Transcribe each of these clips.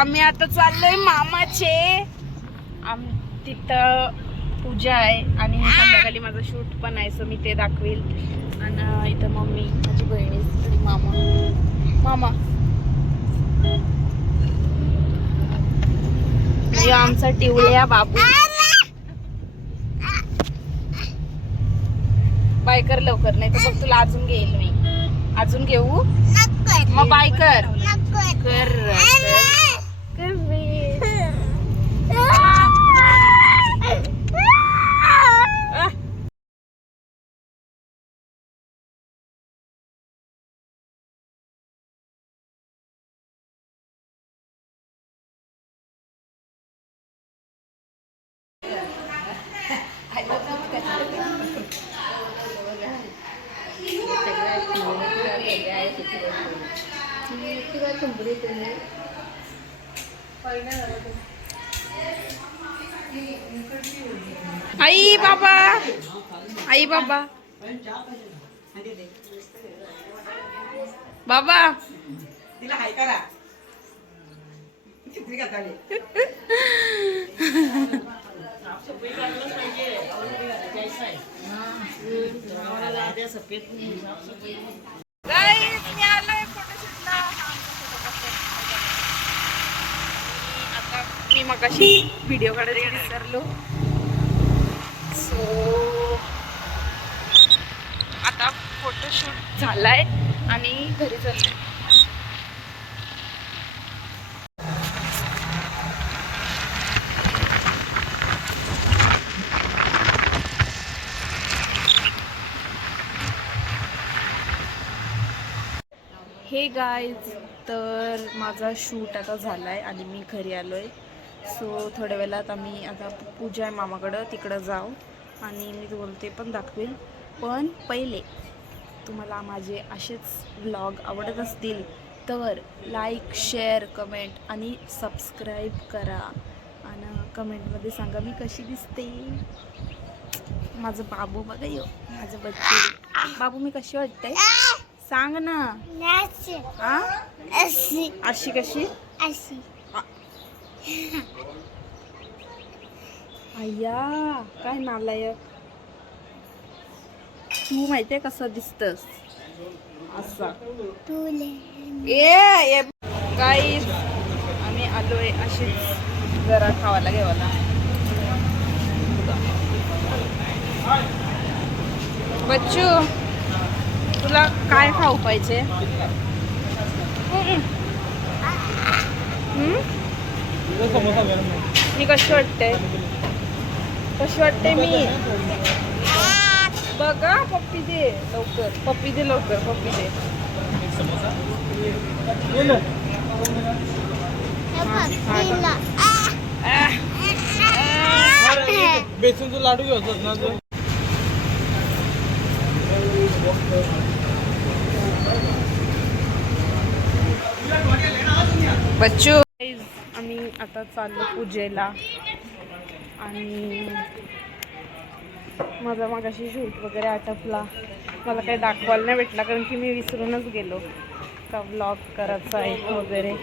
आम्ही आता चाललोय मामाचे. तिथं पूजा आहे आणि संध्याकाळी माझं शूट पण आहे, सो मी ते दाखवेल. आणि इथं मम्मी, माझी बहिणी, मामा मामा आमचा टिवल्या बाबू. बाय कर लवकर, नाही तर बघ तुला अजून घेईल मी. अजून घेऊ मग बाय कर. कर आई बाबा, आई बाबा, बाबा तिला हाय करा. मी मगाशी व्हिडिओ काढायला विसरलो, सो आता फोटोशूट झालाय आणि घरी चाललोय. हे गाईज, तर माझा शूट आता झाला आहे आणि मी घरी आलो आहे. सो थोड्या वेळात आम्ही आता पूजा आहे मामाकडं, तिकडं जाऊ आणि मी बोलते पण दाखवेल. पण पहिले तुम्हाला माझे असेच व्लॉग आवडत असतील तर लाईक, शेअर, कमेंट आणि सबस्क्राईब करा. आणि कमेंटमध्ये सांगा मी कशी दिसते. माझं बाबू बघा, यो माझं बच्चे बाबू, मी कशी वाटते सांग ना. अशी कशी अय्या, काय नालायक तू, माहितीये कसं दिसतस असा. ए गाईज, आम्ही आलोय अशीच जरा खावायला घेवायला. बच्चू, तुला काय खाऊ पाहिजे? मी कशी वाटते, कशी वाटते मी? बघा, पप्पी दे लवकर, पप्पी दे लवकर, पप्पी दे. बेसनचा लाडू घ्यायचा ना. बच्चू, आम्ही आता चाललो पूजेला आणि माझा मगाशी शूट वगैरे आटपला. मला काही दाखवायला नाही भेटला कारण की मी विसरूनच गेलो का व्लॉग करायचा आहे वगैरे.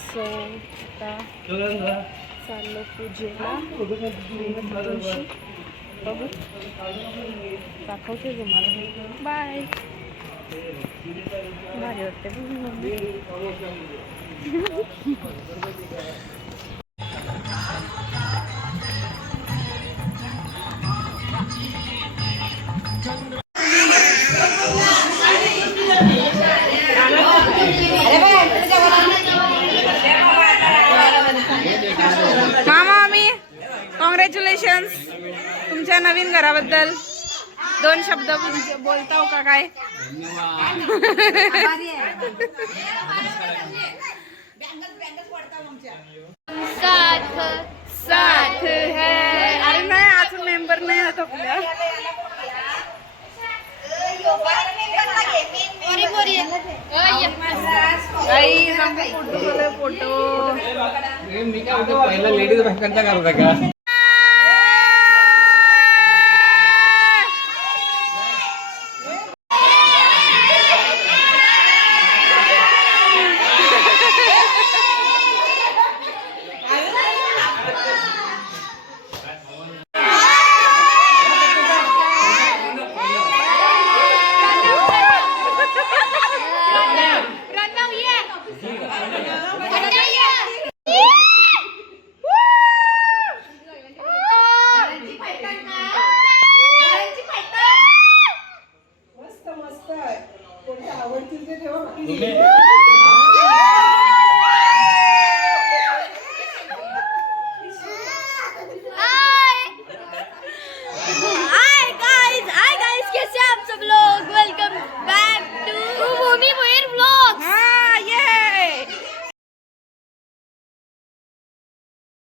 सो आता चाललो पूजेला. बघू, दाखवते तुम्हाला. बाय. भारी वाटते. मामी, कॉंग्रॅच्युलेशन्स तुमच्या नवीन घराबद्दल. 2 शब्द बोलताव का काय? साथ है. अरे नाही, अजून मेंबर नाही आहात आपल्या. फोटो मी काय होतो, पहिला लेडीज बायकांचा करता का? मी